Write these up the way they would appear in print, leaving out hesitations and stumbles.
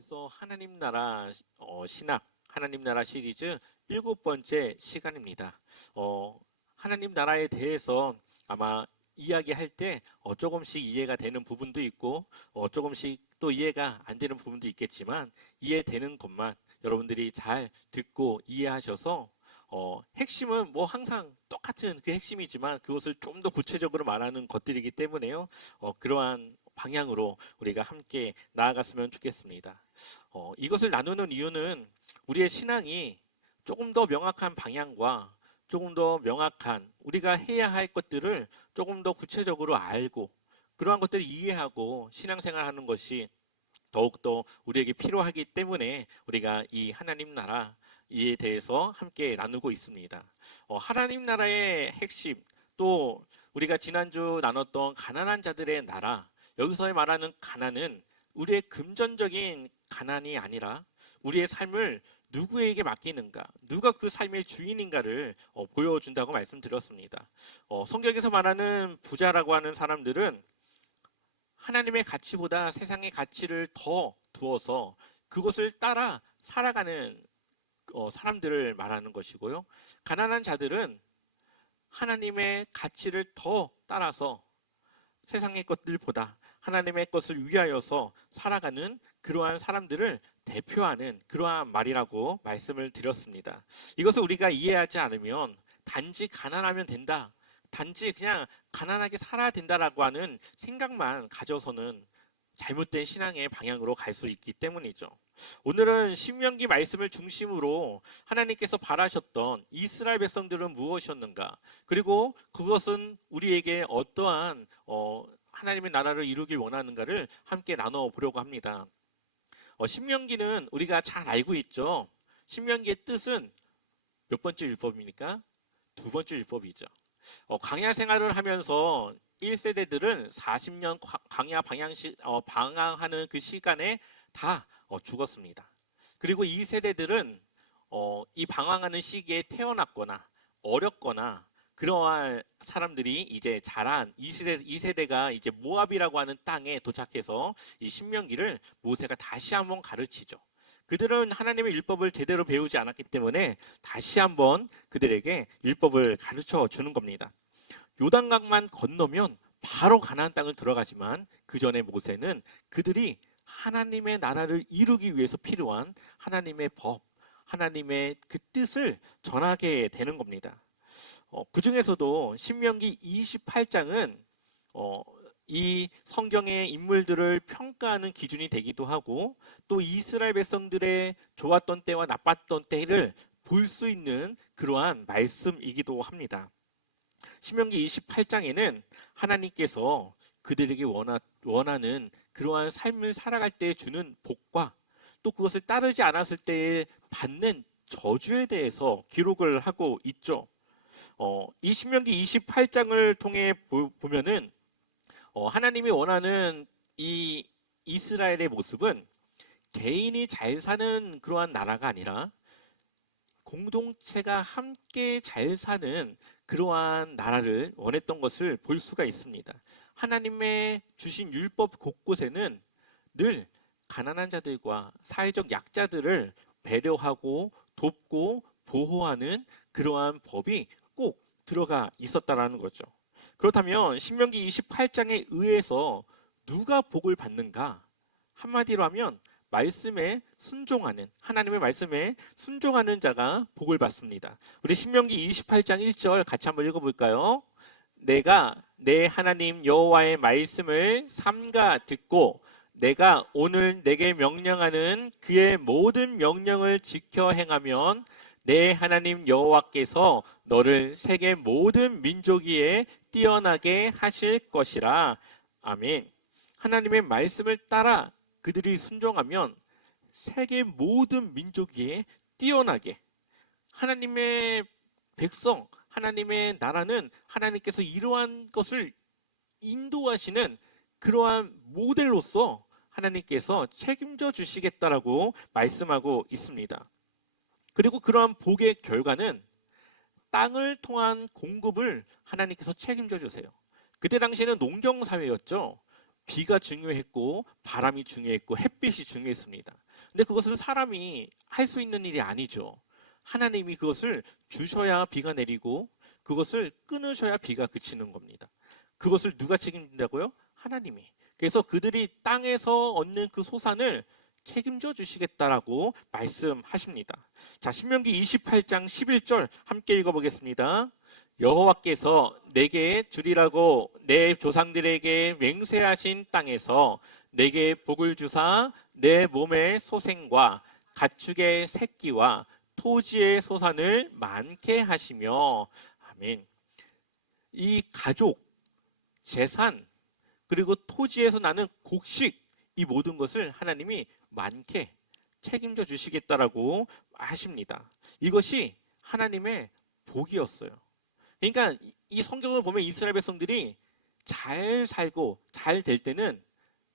벌써 하나님 나라 신학 하나님 나라 시리즈 7번째 시간입니다. 하나님 나라에 대해서 아마 이야기할 때 조금씩 이해가 되는 부분도 있고 조금씩 또 이해가 안 되는 부분도 있겠지만 이해되는 것만 여러분들이 잘 듣고 이해하셔서 핵심은 뭐 항상 똑같은 그 핵심이지만 그것을 좀 더 구체적으로 말하는 것들이기 때문에요. 그러한 방향으로 우리가 함께 나아갔으면 좋겠습니다. 이것을 나누는 이유는 우리의 신앙이 조금 더 명확한 방향과 조금 더 명확한 우리가 해야 할 것들을 조금 더 구체적으로 알고 그러한 것들을 이해하고 신앙생활하는 것이 더욱더 우리에게 필요하기 때문에 우리가 이 하나님 나라에 대해서 함께 나누고 있습니다. 하나님 나라의 핵심 또 우리가 지난주 나눴던 가난한 자들의 나라, 여기서 말하는 가난은 우리의 금전적인 가난이 아니라 우리의 삶을 누구에게 맡기는가, 누가 그 삶의 주인인가를 보여준다고 말씀드렸습니다. 성경에서 말하는 부자라고 하는 사람들은 하나님의 가치보다 세상의 가치를 더 두어서 그것을 따라 살아가는 사람들을 말하는 것이고요. 가난한 자들은 하나님의 가치를 더 따라서 세상의 것들보다 하나님의 것을 위하여서 살아가는 그러한 사람들을 대표하는 그러한 말이라고 말씀을 드렸습니다. 이것을 우리가 이해하지 않으면 단지 가난하면 된다, 단지 그냥 가난하게 살아야 된다라고 하는 생각만 가져서는 잘못된 신앙의 방향으로 갈 수 있기 때문이죠. 오늘은 신명기 말씀을 중심으로 하나님께서 바라셨던 이스라엘 백성들은 무엇이었는가, 그리고 그것은 우리에게 어떠한 하나님의 나라를 이루길 원하는가를 함께 나눠보려고 합니다. 신명기는 우리가 잘 알고 있죠. 신명기의 뜻은 몇 번째 율법입니까? 두 번째 율법이죠. 광야 생활을 하면서 1세대들은 40년 광야 방황하는 그 시간에 다 죽었습니다. 그리고 2세대들은 이 방황하는 시기에 태어났거나 어렸거나 그러한 사람들이 이제 자란 2세대가 이제 모압이라고 하는 땅에 도착해서 이 신명기를 모세가 다시 한번 가르치죠. 그들은 하나님의 율법을 제대로 배우지 않았기 때문에 다시 한번 그들에게 율법을 가르쳐 주는 겁니다. 요단강만 건너면 바로 가나안 땅을 들어가지만 그 전에 모세는 그들이 하나님의 나라를 이루기 위해서 필요한 하나님의 법, 하나님의 그 뜻을 전하게 되는 겁니다. 그 중에서도 신명기 28장은 이 성경의 인물들을 평가하는 기준이 되기도 하고 또 이스라엘 백성들의 좋았던 때와 나빴던 때를 볼 수 있는 그러한 말씀이기도 합니다. 신명기 28장에는 하나님께서 그들에게 원하는 그러한 삶을 살아갈 때 주는 복과 또 그것을 따르지 않았을 때 받는 저주에 대해서 기록을 하고 있죠. 이 신명기 28장을 통해 보면은 하나님이 원하는 이 이스라엘의 모습은 개인이 잘 사는 그러한 나라가 아니라 공동체가 함께 잘 사는 그러한 나라를 원했던 것을 볼 수가 있습니다. 하나님의 주신 율법 곳곳에는 늘 가난한 자들과 사회적 약자들을 배려하고 돕고 보호하는 그러한 법이 꼭 들어가 있었다라는 거죠. 그렇다면 신명기 28장에 의해서 누가 복을 받는가? 한마디로 하면 말씀에 순종하는, 하나님의 말씀에 순종하는 자가 복을 받습니다. 우리 신명기 28장 1절 같이 한번 읽어볼까요? 내가 내 하나님 여호와의 말씀을 삼가 듣고 내가 오늘 내게 명령하는 그의 모든 명령을 지켜 행하면 내 하나님 여호와께서 너를 세계 모든 민족 위에 뛰어나게 하실 것이라. 아멘. 하나님의 말씀을 따라 그들이 순종하면 세계 모든 민족 위에 뛰어나게, 하나님의 백성, 하나님의 나라는 하나님께서 이러한 것을 인도하시는 그러한 모델로서 하나님께서 책임져 주시겠다라고 말씀하고 있습니다. 그리고 그러한 복의 결과는 땅을 통한 공급을 하나님께서 책임져 주세요. 그때 당시에는 농경 사회였죠. 비가 중요했고 바람이 중요했고 햇빛이 중요했습니다. 근데 그것은 사람이 할 수 있는 일이 아니죠. 하나님이 그것을 주셔야 비가 내리고 그것을 끊으셔야 비가 그치는 겁니다. 그것을 누가 책임진다고요? 하나님이. 그래서 그들이 땅에서 얻는 그 소산을 책임져 주시겠다라고 말씀하십니다. 자, 신명기 28장 11절 함께 읽어보겠습니다. 여호와께서 내게 주리라고 내 조상들에게 맹세하신 땅에서 내게 복을 주사 내 몸의 소생과 가축의 새끼와 토지의 소산을 많게 하시며 아멘. 이 가족, 재산, 그리고 토지에서 나는 곡식 이 모든 것을 하나님이 많게 책임져 주시겠다라고 하십니다. 이것이 하나님의 복이었어요. 그러니까 이 성경을 보면 이스라엘 백성들이 잘 살고 잘 될 때는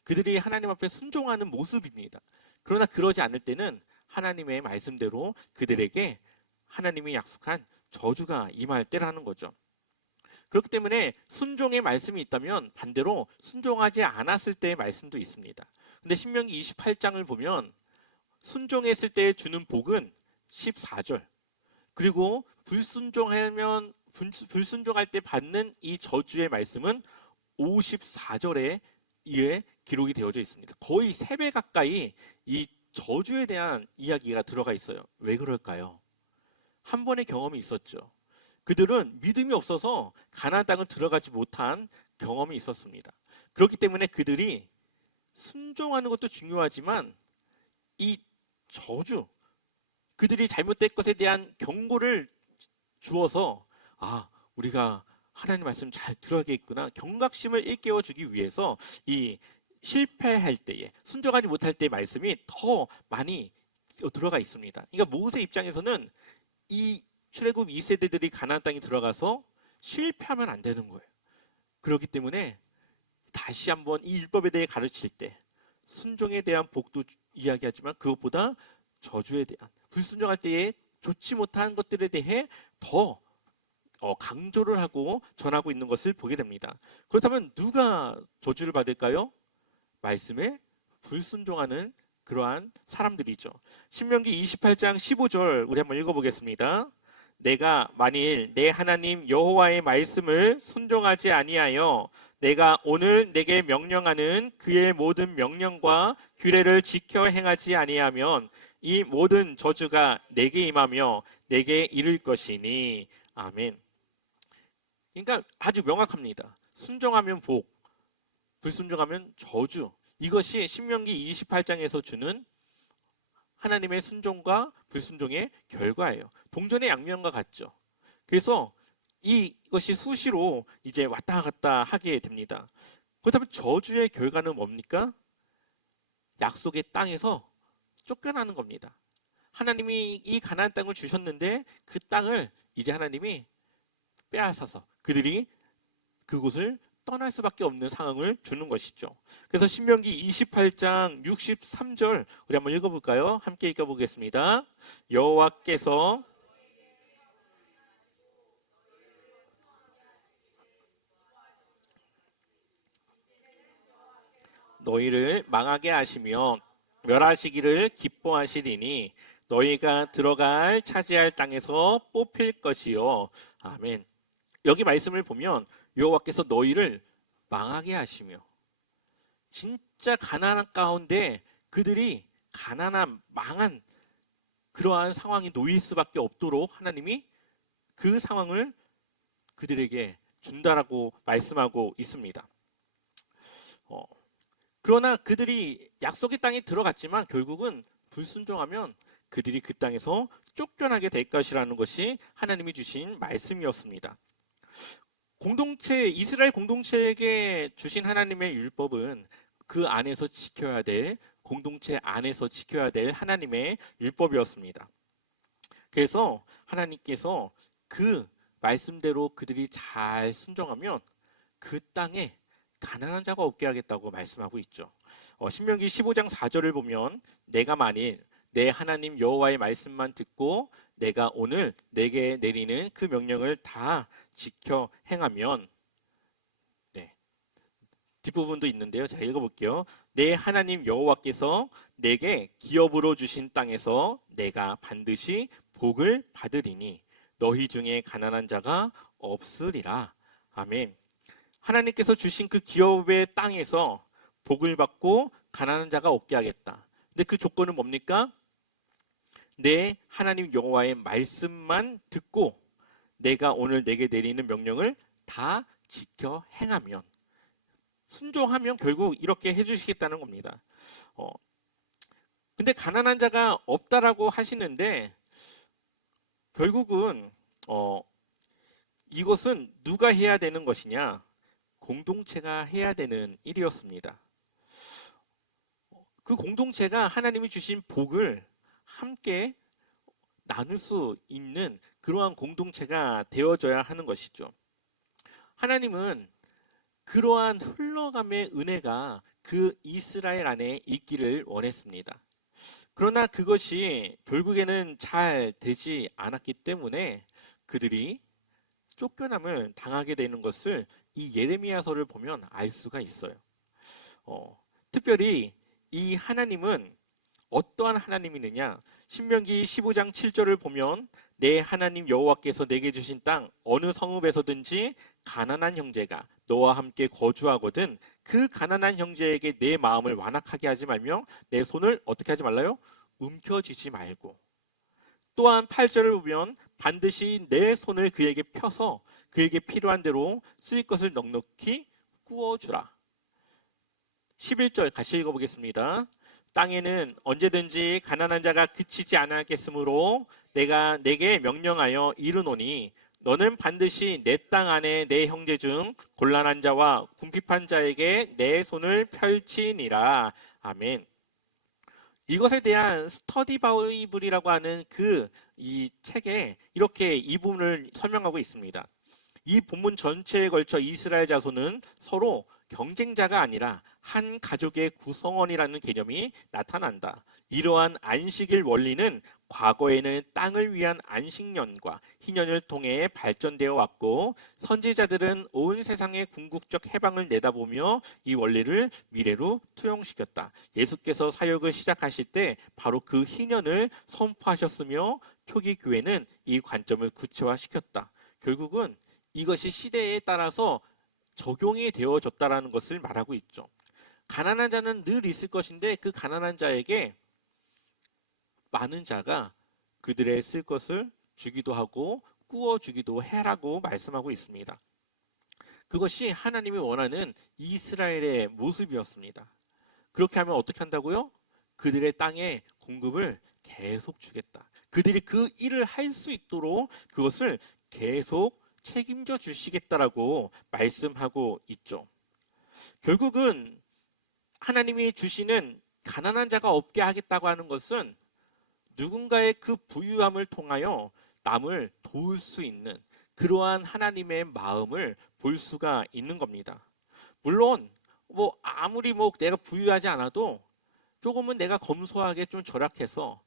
그들이 하나님 앞에 순종하는 모습입니다. 그러나 그러지 않을 때는 하나님의 말씀대로 그들에게 하나님이 약속한 저주가 임할 때라는 거죠. 그렇기 때문에 순종의 말씀이 있다면 반대로 순종하지 않았을 때의 말씀도 있습니다. 근데 신명기 28장을 보면 순종했을 때 주는 복은 14절, 그리고 불순종할 때 받는 이 저주의 말씀은 54절에 이에 기록이 되어져 있습니다. 거의 3배 가까이 이 저주에 대한 이야기가 들어가 있어요. 왜 그럴까요? 한 번의 경험이 있었죠. 그들은 믿음이 없어서 가나안 땅을 들어가지 못한 경험이 있었습니다. 그렇기 때문에 그들이 순종하는 것도 중요하지만 이 저주, 그들이 잘못된 것에 대한 경고를 주어서 우리가 하나님 말씀 잘 들어야겠구나, 경각심을 일깨워주기 위해서 이 실패할 때에, 순종하지 못할 때의 말씀이 더 많이 들어가 있습니다. 그러니까 모세 입장에서는 이 출애굽 2세대들이 가나안 땅에 들어가서 실패하면 안 되는 거예요. 그렇기 때문에 다시 한번 이 율법에 대해 가르칠 때 순종에 대한 복도 이야기하지만 그것보다 저주에 대한, 불순종할 때에 좋지 못한 것들에 대해 더 강조를 하고 전하고 있는 것을 보게 됩니다. 그렇다면 누가 저주를 받을까요? 말씀에 불순종하는 그러한 사람들이죠. 신명기 28장 15절 우리 한번 읽어보겠습니다. 내가 만일 내 하나님 여호와의 말씀을 순종하지 아니하여 내가 오늘 내게 명령하는 그의 모든 명령과 규례를 지켜 행하지 아니하면 이 모든 저주가 내게 임하며 내게 이를 것이니. 아멘. 그러니까 아주 명확합니다. 순종하면 복, 불순종하면 저주. 이것이 신명기 28장에서 주는 하나님의 순종과 불순종의 결과예요. 동전의 양면과 같죠. 그래서 이것이 수시로 이제 왔다 갔다 하게 됩니다. 그렇다면 저주의 결과는 뭡니까? 약속의 땅에서 쫓겨나는 겁니다. 하나님이 이 가나안 땅을 주셨는데 그 땅을 이제 하나님이 빼앗아서 그들이 그곳을 떠날 수밖에 없는 상황을 주는 것이죠. 그래서 신명기 28장 63절 우리 한번 읽어볼까요? 함께 읽어보겠습니다. 여호와께서 너희를 망하게 하시며 멸하시기를 기뻐하시리니 너희가 들어갈 차지할 땅에서 뽑힐 것이요. 아멘. 여기 말씀을 보면 여호와께서 너희를 망하게 하시며, 진짜 가난한 가운데 그들이 가난한 망한 그러한 상황이 놓일 수밖에 없도록 하나님이 그 상황을 그들에게 준다라고 말씀하고 있습니다. 그러나 그들이 약속의 땅에 들어갔지만 결국은 불순종하면 그들이 그 땅에서 쫓겨나게 될 것이라는 것이 하나님이 주신 말씀이었습니다. 이스라엘 공동체에게 주신 하나님의 율법은 그 안에서 지켜야 될, 공동체 안에서 지켜야 될 하나님의 율법이었습니다. 그래서 하나님께서 그 말씀대로 그들이 잘 순종하면 그 땅에 가난한 자가 없게 하겠다고 말씀하고 있죠. 신명기 15장 4절을 보면 내가 만일 내 하나님 여호와의 말씀만 듣고 내가 오늘 내게 내리는 그 명령을 다 지켜 행하면 뒷부분도 있는데요. 제가 읽어볼게요. 내 하나님 여호와께서 내게 기업으로 주신 땅에서 내가 반드시 복을 받으리니 너희 중에 가난한 자가 없으리라. 아멘. 하나님께서 주신 그 기업의 땅에서 복을 받고 가난한 자가 없게 하겠다. 근데 그 조건은 뭡니까? 내 하나님 여호와의 말씀만 듣고 내가 오늘 내게 내리는 명령을 다 지켜 행하면, 순종하면 결국 이렇게 해주시겠다는 겁니다. 근데 가난한 자가 없다라고 하시는데 결국은 이것은 누가 해야 되는 것이냐? 공동체가 해야 되는 일이었습니다. 그 공동체가 하나님이 주신 복을 함께 나눌 수 있는 그러한 공동체가 되어져야 하는 것이죠. 하나님은 그러한 흘러감의 은혜가 그 이스라엘 안에 있기를 원했습니다. 그러나 그것이 결국에는 잘 되지 않았기 때문에 그들이 쫓겨남을 당하게 되는 것을 이 예레미야서를 보면 알 수가 있어요. 특별히 이 하나님은 어떠한 하나님이느냐? 신명기 15장 7절을 보면 내 하나님 여호와께서 내게 주신 땅 어느 성읍에서든지 가난한 형제가 너와 함께 거주하거든 그 가난한 형제에게 내 마음을 완악하게 하지 말며 내 손을 어떻게 하지 말라요? 움켜쥐지 말고. 또한 8절을 보면 반드시 내 손을 그에게 펴서 그에게 필요한 대로 쓸 것을 넉넉히 꾸어주라. 11절 같이 읽어보겠습니다. 땅에는 언제든지 가난한 자가 그치지 않겠으므로 내가 내게 명령하여 이르노니 너는 반드시 내 땅 안에 내 형제 중 곤란한 자와 궁핍한 자에게 내 손을 펼치니라. 아멘. 이것에 대한 스터디 바이블이라고 하는 이 책에 이렇게 이 부분을 설명하고 있습니다. 이 본문 전체에 걸쳐 이스라엘 자손은 서로 경쟁자가 아니라 한 가족의 구성원이라는 개념이 나타난다. 이러한 안식일 원리는 과거에는 땅을 위한 안식년과 희년을 통해 발전되어 왔고 선지자들은 온 세상의 궁극적 해방을 내다보며 이 원리를 미래로 투영시켰다. 예수께서 사역을 시작하실 때 바로 그 희년을 선포하셨으며 초기 교회는 이 관점을 구체화시켰다. 결국은 이것이 시대에 따라서 적용이 되어졌다라는 것을 말하고 있죠. 가난한 자는 늘 있을 것인데 그 가난한 자에게 많은 자가 그들의 쓸 것을 주기도 하고 꾸어주기도 해라고 말씀하고 있습니다. 그것이 하나님이 원하는 이스라엘의 모습이었습니다. 그렇게 하면 어떻게 한다고요? 그들의 땅에 공급을 계속 주겠다. 그들이 그 일을 할 수 있도록 그것을 계속 책임져 주시겠다라고 말씀하고 있죠. 결국은 하나님이 주시는 가난한 자가 없게 하겠다고 하는 것은 누군가의 그 부유함을 통하여 남을 도울 수 있는 그러한 하나님의 마음을 볼 수가 있는 겁니다. 물론 아무리 내가 부유하지 않아도 조금은 내가 검소하게 좀 절약해서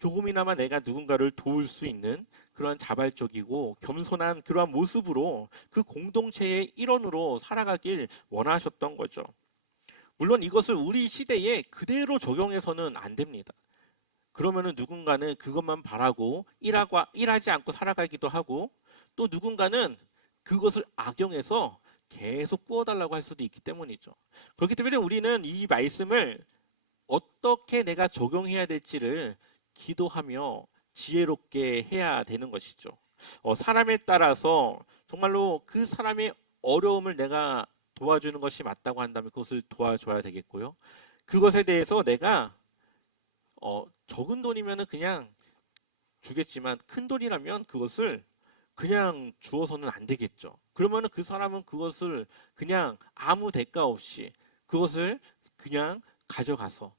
조금이나마 내가 누군가를 도울 수 있는 그런 자발적이고 겸손한 그러한 모습으로 그 공동체의 일원으로 살아가길 원하셨던 거죠. 물론 이것을 우리 시대에 그대로 적용해서는 안 됩니다. 그러면은 누군가는 그것만 바라고 일하지 않고 살아가기도 하고 또 누군가는 그것을 악용해서 계속 꾸어달라고 할 수도 있기 때문이죠. 그렇기 때문에 우리는 이 말씀을 어떻게 내가 적용해야 될지를 기도하며 지혜롭게 해야 되는 것이죠. 사람에 따라서 정말로 그 사람의 어려움을 내가 도와주는 것이 맞다고 한다면 그것을 도와줘야 되겠고요. 그것에 대해서 내가 적은 돈이면 그냥 주겠지만 큰 돈이라면 그것을 그냥 주어서는 안 되겠죠. 그러면 그 사람은 그것을 그냥 아무 대가 없이 그것을 그냥 가져가서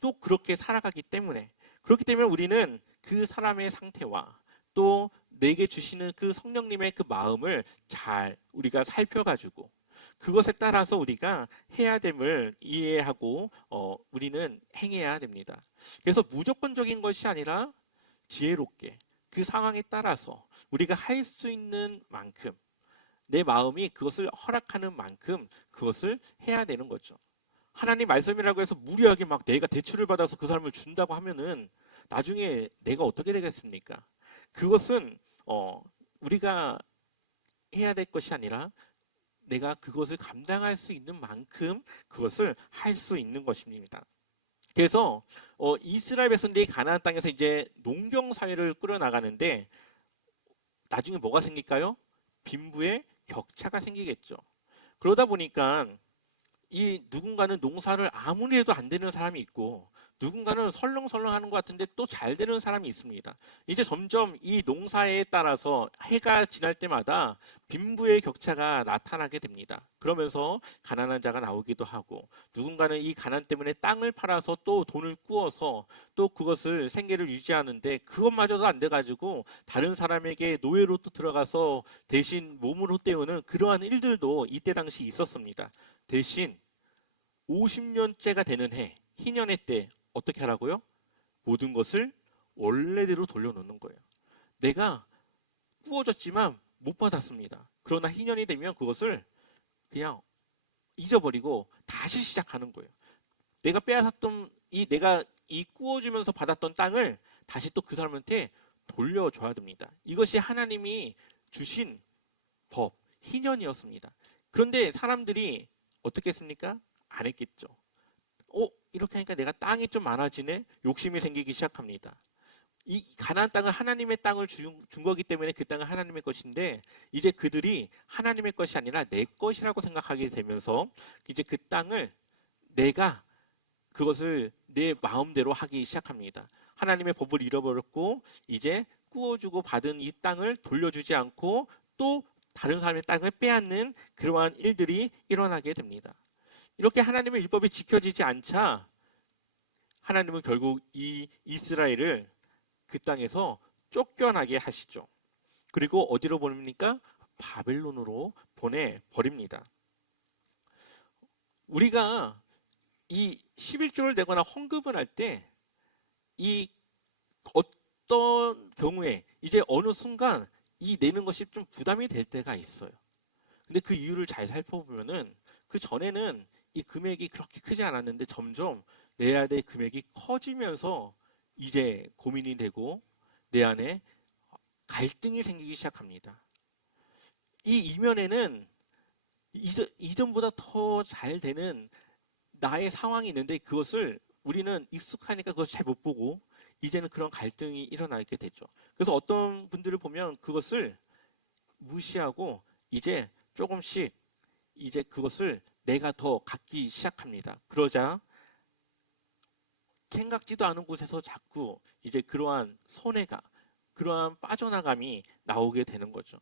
또 그렇게 살아가기 때문에 그렇기 때문에 우리는 그 사람의 상태와 또 내게 주시는 그 성령님의 그 마음을 잘 우리가 살펴가지고 그것에 따라서 우리가 해야 됨을 이해하고 우리는 행해야 됩니다. 그래서 무조건적인 것이 아니라 지혜롭게 그 상황에 따라서 우리가 할 수 있는 만큼 내 마음이 그것을 허락하는 만큼 그것을 해야 되는 거죠. 하나님 말씀이라고 해서 무리하게 막 내가 대출을 받아서 그 사람을 준다고 하면은 나중에 내가 어떻게 되겠습니까? 그것은 우리가 해야 될 것이 아니라 내가 그것을 감당할 수 있는 만큼 그것을 할 수 있는 것입니다. 그래서 이스라엘 백성들이 가나안 땅에서 이제 농경 사회를 꾸려 나가는데 나중에 뭐가 생길까요? 빈부의 격차가 생기겠죠. 그러다 보니까 이 누군가는 농사를 아무리 해도 안 되는 사람이 있고 누군가는 설렁설렁 하는 것 같은데 또 잘 되는 사람이 있습니다. 이제 점점 이 농사에 따라서 해가 지날 때마다 빈부의 격차가 나타나게 됩니다. 그러면서 가난한 자가 나오기도 하고 누군가는 이 가난 때문에 땅을 팔아서 또 돈을 꾸어서 또 그것을 생계를 유지하는데 그것마저도 안 돼가지고 다른 사람에게 노예로 또 들어가서 대신 몸으로 때우는 그러한 일들도 이때 당시 있었습니다. 대신 50년째가 되는 해, 희년의 때 어떻게 하라고요? 모든 것을 원래대로 돌려놓는 거예요. 내가 꾸어졌지만 못 받았습니다. 그러나 희년이 되면 그것을 그냥 잊어버리고 다시 시작하는 거예요. 내가 빼앗았던 내가 꾸어주면서 받았던 땅을 다시 또 그 사람한테 돌려줘야 됩니다. 이것이 하나님이 주신 법, 희년이었습니다. 그런데 사람들이 어떻게 했습니까? 안 했겠죠. 이렇게 하니까 내가 땅이 좀 많아지네? 욕심이 생기기 시작합니다. 이 가나안 땅을 하나님의 땅을 준 거기 때문에 그 땅은 하나님의 것인데 이제 그들이 하나님의 것이 아니라 내 것이라고 생각하게 되면서 이제 그 땅을 내가 그것을 내 마음대로 하기 시작합니다. 하나님의 법을 잃어버렸고 이제 꾸어주고 받은 이 땅을 돌려주지 않고 또 다른 사람의 땅을 빼앗는 그러한 일들이 일어나게 됩니다. 이렇게 하나님의 율법이 지켜지지 않자 하나님은 결국 이 이스라엘을 그 땅에서 쫓겨나게 하시죠. 그리고 어디로 보냅니까? 바벨론으로 보내버립니다. 우리가 이 11조를 내거나 헌금을 할 때 이 어떤 경우에 이제 어느 순간 이 내는 것이 좀 부담이 될 때가 있어요. 근데 그 이유를 잘 살펴보면은 그 전에는 이 금액이 그렇게 크지 않았는데 점점 내야 될 금액이 커지면서 이제 고민이 되고 내 안에 갈등이 생기기 시작합니다. 이 이면에는 이전보다 더 잘 되는 나의 상황이 있는데 그것을 우리는 익숙하니까 그것을 잘 못 보고 이제는 그런 갈등이 일어나게 되죠. 그래서 어떤 분들을 보면 그것을 무시하고 이제 조금씩 이제 그것을 내가 더 갖기 시작합니다. 그러자 생각지도 않은 곳에서 자꾸 이제 그러한 손해가, 그러한 빠져나감이 나오게 되는 거죠.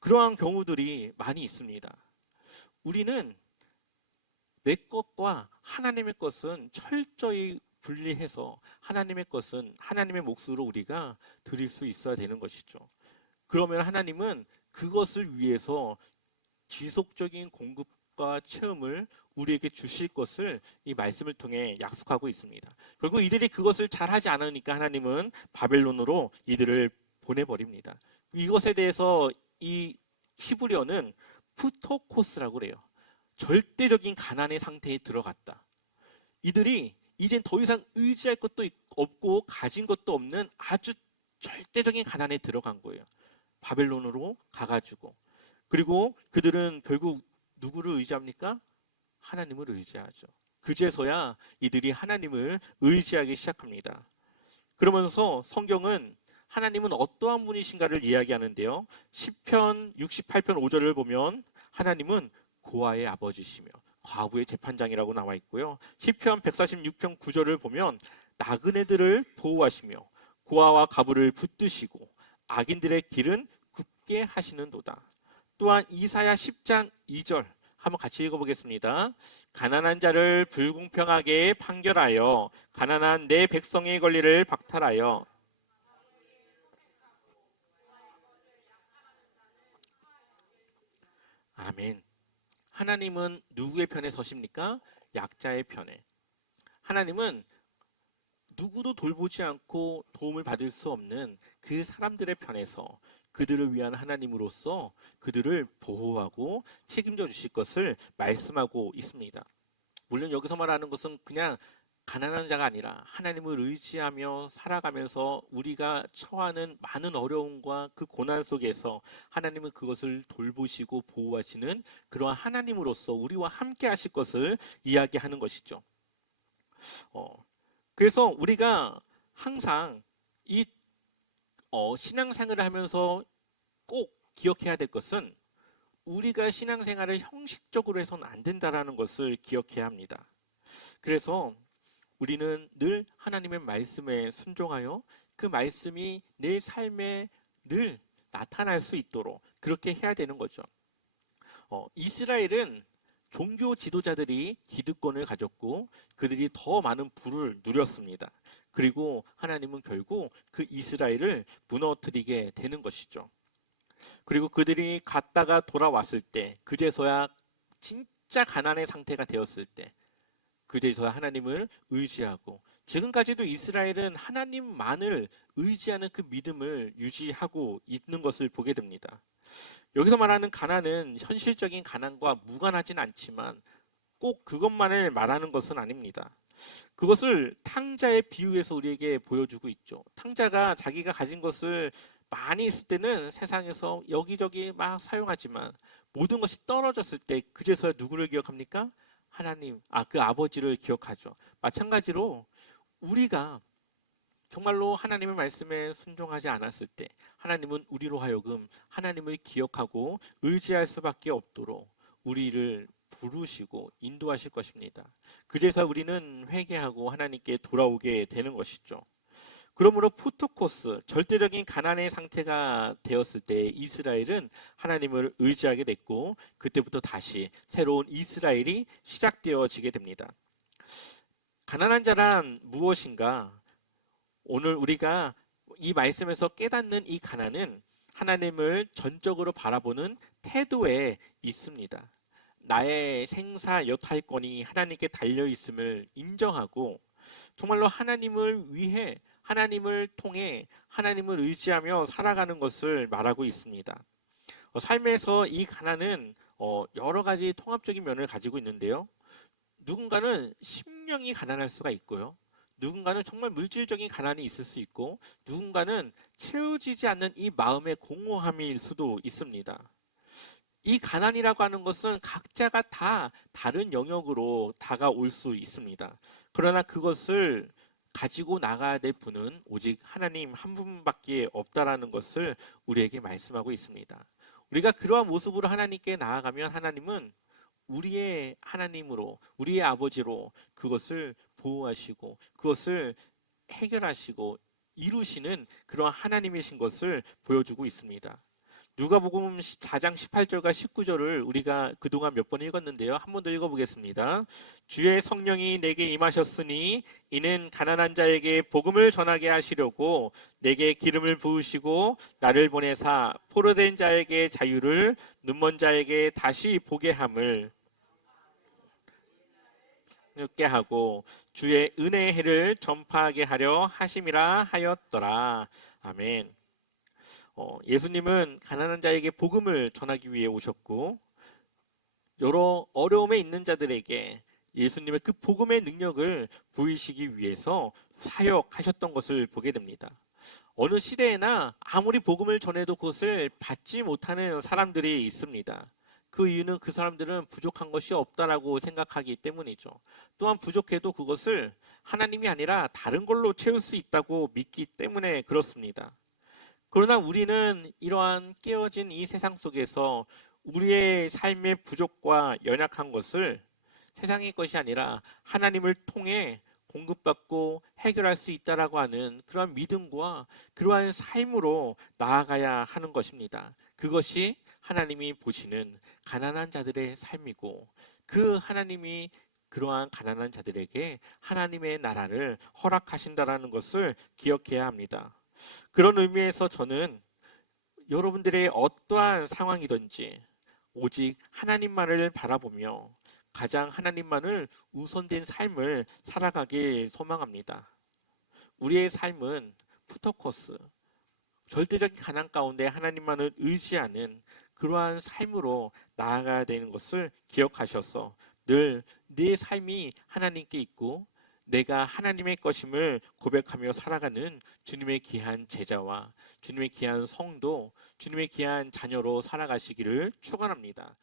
그러한 경우들이 많이 있습니다. 우리는 내 것과 하나님의 것은 철저히 분리해서 하나님의 것은 하나님의 몫으로 우리가 드릴 수 있어야 되는 것이죠. 그러면 하나님은 그것을 위해서 지속적인 공급과 체험을 우리에게 주실 것을 이 말씀을 통해 약속하고 있습니다. 결국 이들이 그것을 잘하지 않으니까 하나님은 바벨론으로 이들을 보내버립니다. 이것에 대해서 이 히브리어는 푸토코스라고 그래요. 절대적인 가난의 상태에 들어갔다. 이들이 이젠 더 이상 의지할 것도 없고 가진 것도 없는 아주 절대적인 가난에 들어간 거예요. 바벨론으로 가가지고. 그리고 그들은 결국 누구를 의지합니까? 하나님을 의지하죠. 그제서야 이들이 하나님을 의지하기 시작합니다. 그러면서 성경은 하나님은 어떠한 분이신가를 이야기하는데요. 시편 68편 5절을 보면 하나님은 고아의 아버지시며 과부의 재판장이라고 나와 있고요. 시편 146편 9절을 보면 나그네들을 보호하시며 고아와 과부를 붙드시고 악인들의 길은 굽게 하시는도다. 또한 이사야 10장 2절 한번 같이 읽어보겠습니다. 가난한 자를 불공평하게 판결하여 가난한 내 백성의 권리를 박탈하여 아멘. 하나님은 누구의 편에 서십니까? 약자의 편에. 하나님은 누구도 돌보지 않고 도움을 받을 수 없는 그 사람들의 편에서 그들을 위한 하나님으로서 그들을 보호하고 책임져 주실 것을 말씀하고 있습니다. 물론 여기서 말하는 것은 그냥 가난한 자가 아니라 하나님을 의지하며 살아가면서 우리가 처하는 많은 어려움과 그 고난 속에서 하나님은 그것을 돌보시고 보호하시는 그러한 하나님으로서 우리와 함께 하실 것을 이야기하는 것이죠. 그래서 우리가 항상 이 신앙생활을 하면서 꼭 기억해야 될 것은 우리가 신앙생활을 형식적으로 해서는 안 된다라는 것을 기억해야 합니다. 그래서 우리는 늘 하나님의 말씀에 순종하여 그 말씀이 내 삶에 늘 나타날 수 있도록 그렇게 해야 되는 거죠. 이스라엘은 종교 지도자들이 기득권을 가졌고 그들이 더 많은 부를 누렸습니다. 그리고 하나님은 결국 그 이스라엘을 무너뜨리게 되는 것이죠. 그리고 그들이 갔다가 돌아왔을 때 그제서야 진짜 가난의 상태가 되었을 때 그제서야 하나님을 의지하고 지금까지도 이스라엘은 하나님만을 의지하는 그 믿음을 유지하고 있는 것을 보게 됩니다. 여기서 말하는 가난은 현실적인 가난과 무관하진 않지만 꼭 그것만을 말하는 것은 아닙니다. 그것을 탕자의 비유에서 우리에게 보여주고 있죠. 탕자가 자기가 가진 것을 많이 있을 때는 세상에서 여기저기 막 사용하지만 모든 것이 떨어졌을 때 그제서야 누구를 기억합니까? 하나님, 그 아버지를 기억하죠. 마찬가지로 우리가 정말로 하나님의 말씀에 순종하지 않았을 때 하나님은 우리로 하여금 하나님을 기억하고 의지할 수밖에 없도록 우리를 부르시고 인도하실 것입니다. 그제서 우리는 회개하고 하나님께 돌아오게 되는 것이죠. 그러므로 푸토코스, 절대적인 가난의 상태가 되었을 때 이스라엘은 하나님을 의지하게 됐고 그때부터 다시 새로운 이스라엘이 시작되어지게 됩니다. 가난한 자란 무엇인가? 오늘 우리가 이 말씀에서 깨닫는 이 가난은 하나님을 전적으로 바라보는 태도에 있습니다. 나의 생사 여탈권이 하나님께 달려있음을 인정하고 정말로 하나님을 위해 하나님을 통해 하나님을 의지하며 살아가는 것을 말하고 있습니다. 삶에서 이 가난은 여러 가지 통합적인 면을 가지고 있는데요. 누군가는 심령이 가난할 수가 있고요. 누군가는 정말 물질적인 가난이 있을 수 있고 누군가는 채워지지 않는 이 마음의 공허함일 수도 있습니다. 이 가난이라고 하는 것은 각자가 다 다른 영역으로 다가올 수 있습니다. 그러나 그것을 가지고 나가야 될 분은 오직 하나님 한 분밖에 없다라는 것을 우리에게 말씀하고 있습니다. 우리가 그러한 모습으로 하나님께 나아가면 하나님은 우리의 하나님으로 우리의 아버지로 그것을 보호하시고 그것을 해결하시고 이루시는 그러한 하나님이신 것을 보여주고 있습니다. 누가복음 4장 18절과 19절을 우리가 그동안 몇 번 읽었는데요. 한 번 더 읽어보겠습니다. 주의 성령이 내게 임하셨으니 이는 가난한 자에게 복음을 전하게 하시려고 내게 기름을 부으시고 나를 보내사 포로된 자에게 자유를 눈먼 자에게 다시 보게 함을 느끼게 하고 주의 은혜의 해를 전파하게 하려 하심이라 하였더라. 아멘. 예수님은 가난한 자에게 복음을 전하기 위해 오셨고 여러 어려움에 있는 자들에게 예수님의 그 복음의 능력을 보이시기 위해서 사역하셨던 것을 보게 됩니다. 어느 시대에나 아무리 복음을 전해도 그것을 받지 못하는 사람들이 있습니다. 그 이유는 그 사람들은 부족한 것이 없다라고 생각하기 때문이죠. 또한 부족해도 그것을 하나님이 아니라 다른 걸로 채울 수 있다고 믿기 때문에 그렇습니다. 그러나 우리는 이러한 깨어진 이 세상 속에서 우리의 삶의 부족과 연약한 것을 세상의 것이 아니라 하나님을 통해 공급받고 해결할 수 있다라고 하는 그러한 믿음과 그러한 삶으로 나아가야 하는 것입니다. 그것이 하나님이 보시는 가난한 자들의 삶이고 그 하나님이 그러한 가난한 자들에게 하나님의 나라를 허락하신다라는 것을 기억해야 합니다. 그런 의미에서 저는 여러분들의 어떠한 상황이든지 오직 하나님만을 바라보며 가장 하나님만을 우선된 삶을 살아가길 소망합니다. 우리의 삶은 푸터코스, 절대적인 가난 가운데 하나님만을 의지하는 그러한 삶으로 나아가야 되는 것을 기억하셔서 늘 내 삶이 하나님께 있고 내가 하나님의 것임을 고백하며 살아가는 주님의 귀한 제자와 주님의 귀한 성도, 주님의 귀한 자녀로 살아가시기를 축원합니다.